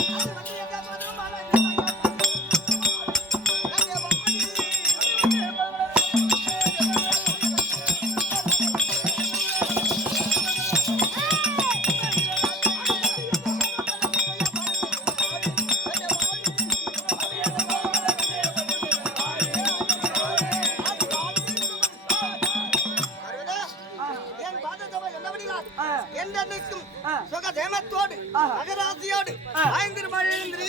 Oh, my God. ஆ. சுகதேமத்தோடு. அகராசியோடு எழுந்திரு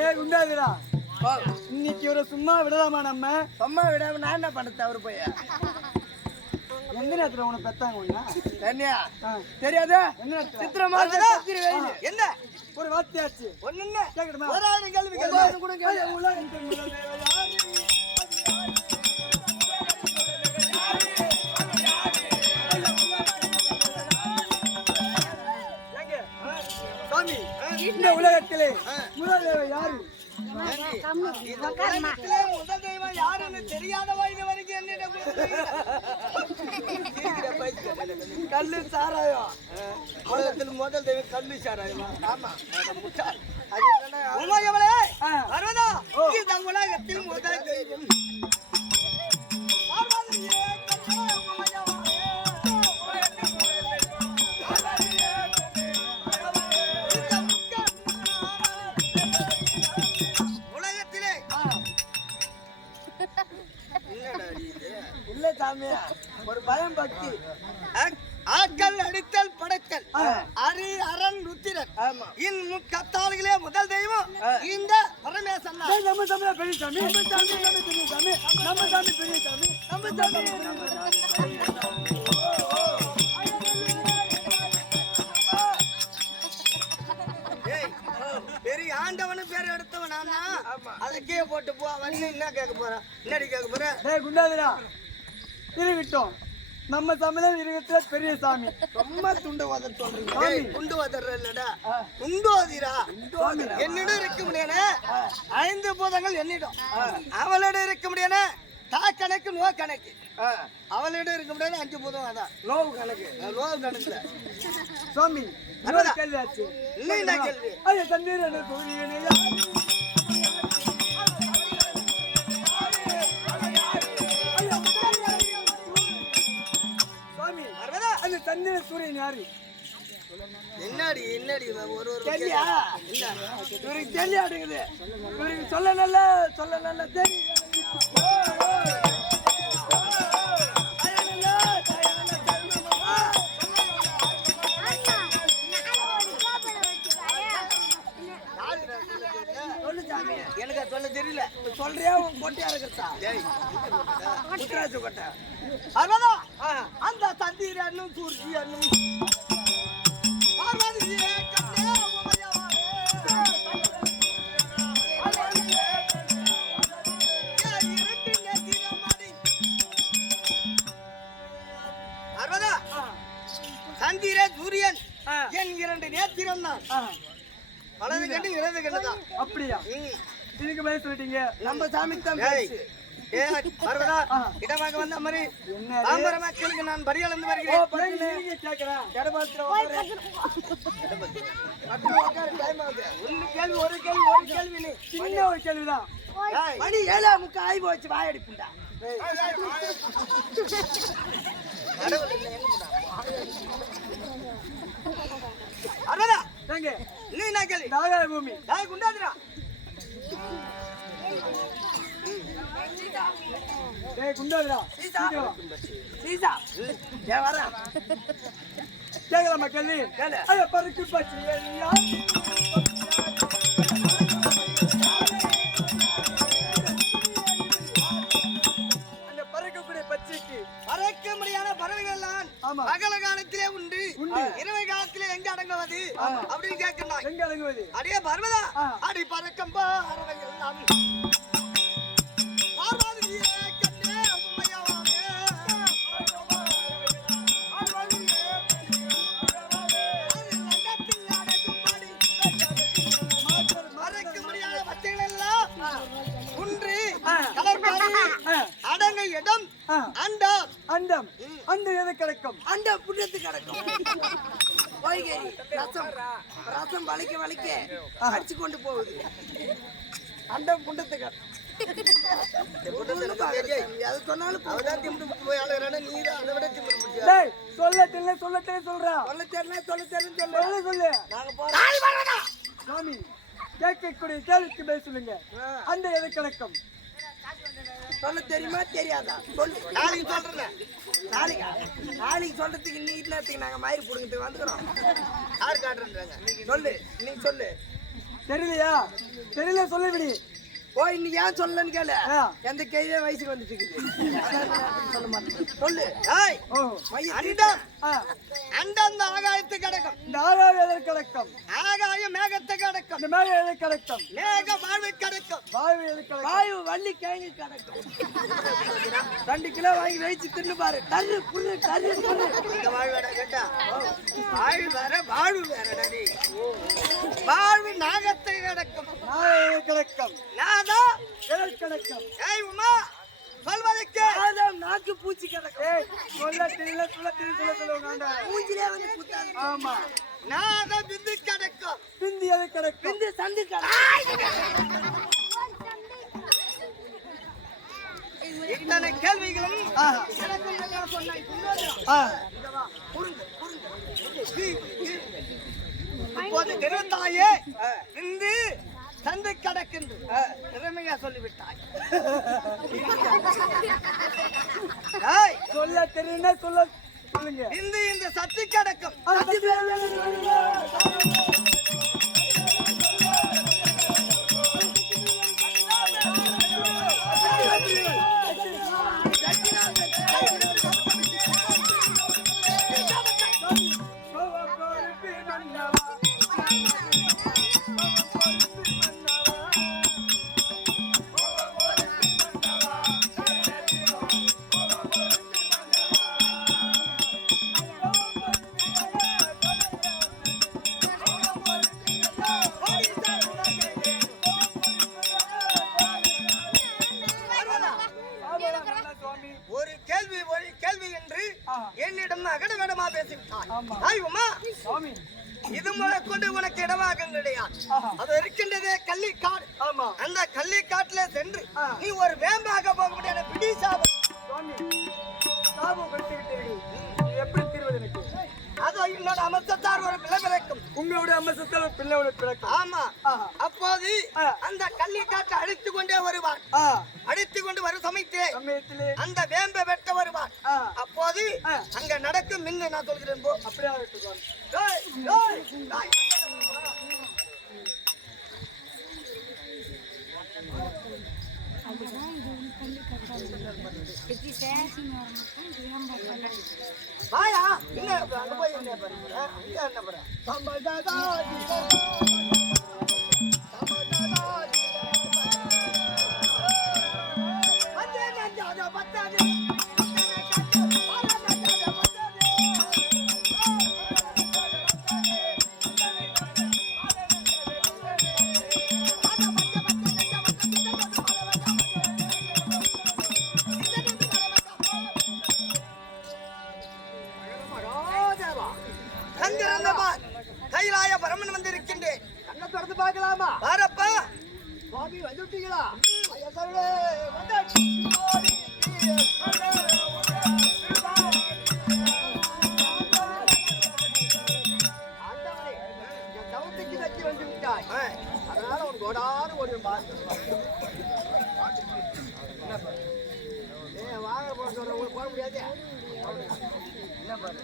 ஏய் குண்டாதுடா இன்னைக்கு ஒரு சும்மா விடலாமா நம்ம? அம்மா விடாம நான் என்ன பண்ண தவறு போய்? எந்த நேரத்துல உனக்கு பெத்தாங்க ஒண்ணா தனியா. தெரியாது? சித்திர மாசம் என்ன? ஒரு வார்த்தையாச்சு. ஒண்ணு என்ன கேக்கட்டுமா? ஒரு ஆயிரம் கேள்வி கூட கேள்வி உலகத்திலே முதல் தேவை யாரு? முதல் தெய்வம் யாருன்னு தெரியாதவா இது வரைக்கும் என்னிடம் கல்லு சாராயம். உலகத்தில் முதல் தெய்வம் கல்லு சாராயமா? ஆமா. முட்டாள். அது உலகத்தில் முதல் தெய்வம் நம்ம பெரிய சாமி நம்ம சாமி நம்ம பெரிய சாமி நம்ம சாமி பெரிய சாமி நம்ம சாமி நம்ம சாமி பெரிய ஆண்டவனு பேர் எடுத்தவன் நான்? தான். அதை கீழே போட்டு போ வந்து என்ன கேட்க போறேன்? என்னடி கேட்க போறேன் குண்டாதுடா. இருக்கட்டும் நம்ம தமிழர் இருக்கிற பெரிய சாமி. ரொம்ப துண்டு வதர் சொல்றீங்க. துண்டு வதர் இல்லடா. சாமி. என்னிடம் இருக்க முடியாத. ஐந்து பூதங்கள் என்னிடம். அவளிடம் இருக்க முடியாத. தா கணக்கு நோ கணக்கு. அவளிடம் இருக்க முடியாத அஞ்சு பூதம் அதான். லோவு கணக்கு. லோக கணக்குல. சாமி இன்னொரு கேள்வி ஆச்சு. இல்லை கேள்வி? ஐயா தண்ணீர் அந்த தண்ணீர் சூரியன் யாரு? என்னடி என்னடி ஒரு ஒரு. என்ன இவருக்கு தெரியாதுங்குது இவருக்கு சொல்ல நல்ல சொல்ல நல்ல தெரியும் எனக்கு சொல்ல தெரியல? சொல்றியா? உன் கொட்டையா இருக்கிறதா? முத்துராஜு கொட்டை. தந்திரனும் சூரியனும் பார்வதியே கண்ணே சந்திர சூரியன் ஆ. என் இரண்டு நேத்திரம் தான் வலது கண்டு இடது கண்டு தான். அப்படியா. இதுக்கு பதில் சொல்லிட்டீங்க. நம்ம சாமிக்கு தான் இடமாக வந்த மாதிரி என்ன தாம்பர மக்களுக்கு நான் பரியாளந்து ஓ வருகிறேன் ஒரு கேள்வி, ஒரு கேள்வி நீ. சின்ன ஒரு கேள்விதான். மணி ஏழா முக்கா ஆகி போச்சு வாயடிப்புண்டா ஏங்க நீ என்ன கேள்வி? தாகாய பூமி. டேய், குண்டாதுடா. டேய் குண்டாதுடா வா. சீசா. ஏன் வர? கேக்கலாமா கேள்வி கேளு. ஐயா பருக்கு பச்சி பறக்க முடியாத பறவைகள். பகல காலத்திலே உண்டு. இரவு காலத்திலே எங்க அடங்குவது அப்படின்னு கேட்கிறான் எங்க அடங்குவது அடியே பர்வதா. அடி பறக்கம் பறவை அடங்க இடம் அண்டம். அண்டம். அண்டம் எது கிடைக்கும்? அண்ட புண்ணத்து கிடக்கும். வைகரி ரசம். ரசம் வலிக்க வலிக்க அடிச்சு கொண்டு போகுது. அண்டம் புண்டத்து கிடக்கும் சொல்ல தெரியல சொல்ல தெரியல சொல்றான் சொல்ல தெரியல சொல்ல தெரியல சொல்லு. சொல்ல சொல்லு. நாங்க போறோம் சாமி கேட்கக்கூடிய கேள்விக்கு சொல்லுங்க. அண்டம் எது கிடைக்கும்? சொல்ல தெரியுமா தெரியாதா? சொல்லு. நாளைக்கு சொல்றேன் நாளைக்கு? நாளைக்கு சொல்றதுக்கு இன்னைக்கு நேரத்துக்கு நாங்க மயிர் புடுங்கிறதுக்கு வந்துக்கிறோம். யார் காட்டுறாங்க சொல்லு. நீ சொல்லு. தெரியலையா? தெரியல சொல்ல விடி. ஓ இன்னைக்கு ஏன் சொல்லலன்னு கேளு. எந்த கையில வயசுக்கு வந்துட்டு சொல்ல. மாட்டேன் சொல்லு ஓ அண்டம் இந்த ஆகாயத்துக்கு கிடக்கும். இந்த ஆறாவது எது கிடைக்கும்? ஆகாயம் மேகத்துக்கு கிடக்கும். இந்த மேகம் எது கிடைக்கும்? மேக வாழ்வு கிடைக்கும்? வாயு வள்ளி கிழங்கு கிடக்கும். ரெண்டு கிலோ வாங்கி வச்சு தின்னு பாரு. கரு புல்லு புல்லு. இந்த வாழ்வு வேற கேட்டா? வாழ்வு வேற வாழ்வு வேற வாழ்வு நாகத்தை கிடக்கும். நாய் எது கிடைக்கும்? நாதா எது கிடைக்கும்? ஏய் உமா. சொல்வதற்கு நாதம் நாக்கு பூச்சி கிடக்கும். ஏய் சொல்ல தெரியல சொல்ல தெரியல சொல்ல சொல்லுவாங்க பூச்சிலே வந்து குத்தாது ஆமா. நாதம் பிந்து கிடக்கும். பிந்தி எது கிடைக்கும்? பிந்து சந்து கிடக்கும். இத்தனை கேள்விகளும் நான் சந்து கிடக்கின்று திறமையா சொல்லிவிட்டாய். சொல்ல தெரியல சொல்ல சொல்லுங்க. இந்து இந்த சத்து கிடக்கும் இது முதற்கொண்டு உனக்கு இடமாக கிடையாது. அது என்னோட அமர்த்தத்தார் ஒரு பிள்ளை பிறக்கும். உங்களுடைய அம்சத்தில் பிள்ளையோட பிறக்கும். ஆமா. ஆஹா. அப்போது. அந்த கள்ளிக்காட்டை அழித்து கொண்டே வருவான் ஆ. அழித்து கொண்டு வரும் சமயத்திலே அந்த வேம்ப வெட்ட வருவான் ஆ. அப்போது. அங்க நடக்கும் மின்னு நான் சொல்கிறேன் போ. அப்படியே ஆகட்டும் சுவாமி ஏய், ஏய், ஏய். வாயா என்ன அங்க போய் என்ன பண்ணுற? அங்க என்ன பண்ணுற? சொல்ற உங்களுக்கு போட முடியாது என்ன பாரு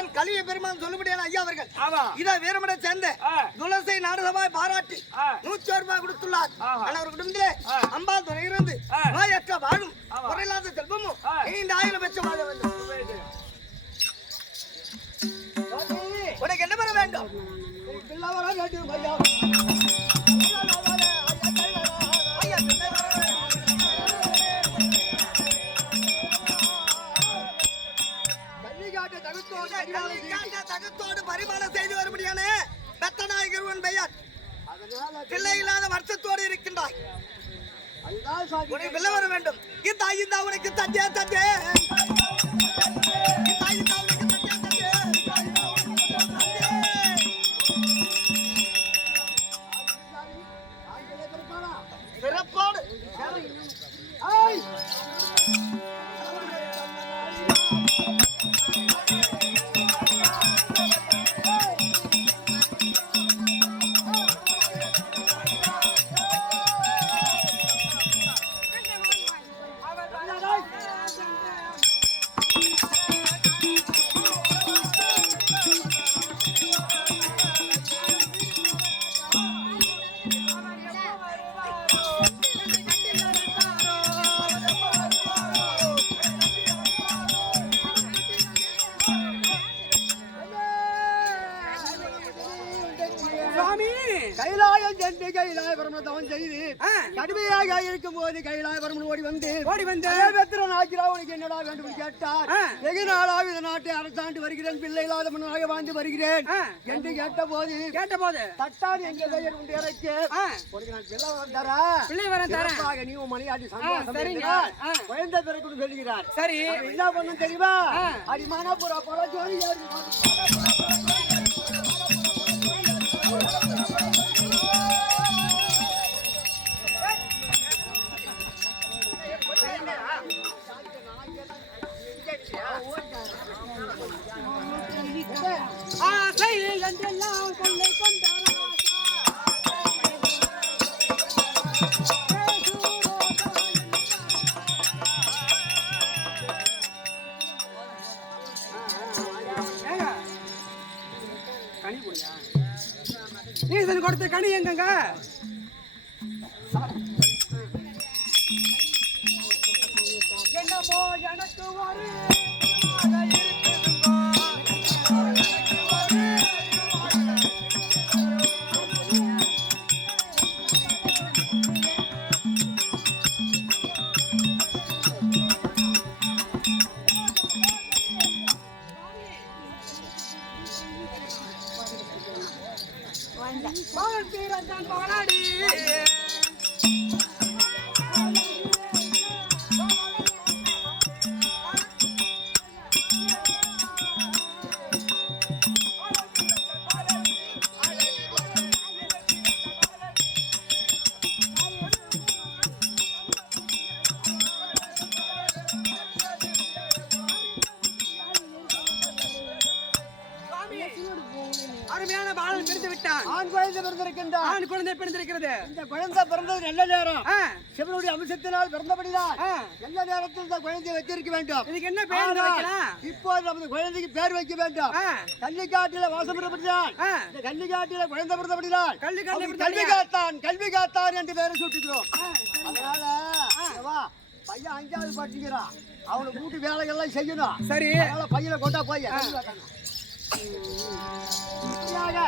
ஆசான் கலிய பெருமான் சொல்லுபடியான ஐயா அவர்கள் இதை வீரமட சேர்ந்த. துளசை நாடகமாய் பாராட்டி. நூற்றி ரூபாய் கொடுத்துள்ளார் அவர் குடும்பத்திலே ஆ. அம்பா துறை இருந்து. நோயற்ற வாழும். குறையில்லாத செல்வமும். நீண்ட ஆயிரம் வாழ வேண்டும் உனக்கு என்ன பெற வேண்டும் பிள்ளை வர வேண்டும் ஐயா ஐயா, உன் பெயர். பிள்ளை இல்லாத வருத்தத்தோடு இருக்கின்றாய். உனக்கு பிள்ளை வர வேண்டும். இந்த ஐந்தா உனக்கு தந்தே தந்தே. கைலாயம் சென்று கைலாய தவம் செய்து கடுமையாக இருக்கும் போது கைலாய ஓடி வந்து ஓடி வந்து உனக்கு என்னடா வேண்டும் கேட்டார். வெகு நாளாக இந்த நாட்டை அரசாண்டு வருகிறேன். பிள்ளை இல்லாத மன்னனாக வாழ்ந்து வருகிறேன். என்று கேட்ட போது கேட்டபோது தட்டான் எங்க பெயர் உண்டு இறக்கி ஆ, உனக்கு நான் பிள்ளை வரம் பிள்ளை சிறப்பாக நீ உன் மணியாட்டி சந்தோஷம். குழந்தை பிறகு சொல்லுகிறார். சரி. என்ன பண்ணும் தெரியுமா. அடிமான புறா பல ஜோடி என்றெல்லாம் கொள்ளை கொண்டாரா நீசன் கொடுத்த கனி எங்கங்க? பிறந்தது நல்ல நேரம். சிவனுடைய அம்சத்தினால் பிறந்தபடிதான். நல்ல நேரத்தில் இந்த குழந்தையை வைத்திருக்க வேண்டும். இதுக்கு என்ன பேர் இப்போது நமது குழந்தைக்கு பேர் வைக்க வேண்டும். ஆ, கள்ளிக்காட்டில வாசம். இந்த கள்ளிக்காட்டில குழந்தை பிறந்தபடிதான்? கல்வி காத்தான் கல்வி காத்தான் என்று பேரை சூட்டிக்கிறோம். அதனால பையன் அஞ்சாவது படிக்கிறான் அவனுக்கு வீட்டு வேலைகள்லாம் செய்யணும். சரி. அதனால பையனை கொண்டா போய் கல்வி காட்டணும். இப்படியாக